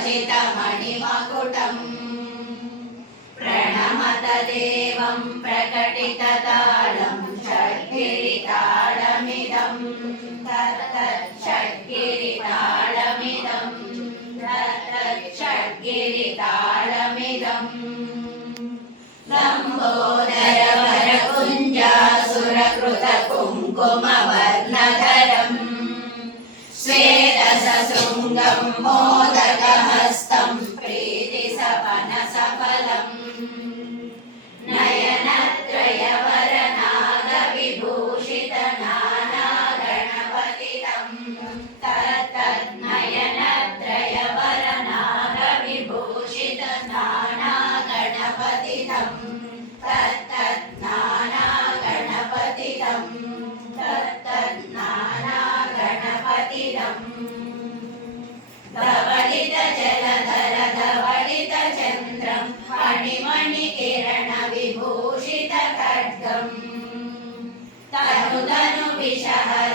खचितमणिमकुटम् प्रणमत देवं प्रकटिततालं षड्गिरितालमिदं तत्तच्छड्गिरितालमिदं तत्तच्छड्गिरितालमिदम् लम्बोदरवरकुञ्जासुरकृतकुङ्कुमवर्णधरम् श्वेतसशृङ्गं मोदकहस्तं प्रीतिसपनसफलम् नयनत्रयवरनागविभूषितनानागणपतितं तत्तन्नयनत्रयवरनागविभूषितनानागणपतितं तत्तन्नानागणपतितं तत्तन्नानागणपतितम् धवलितजलधर धवलितचन्द्रं मणिमणिकिरणविभूषितखड्गम् तनुधनुविषहर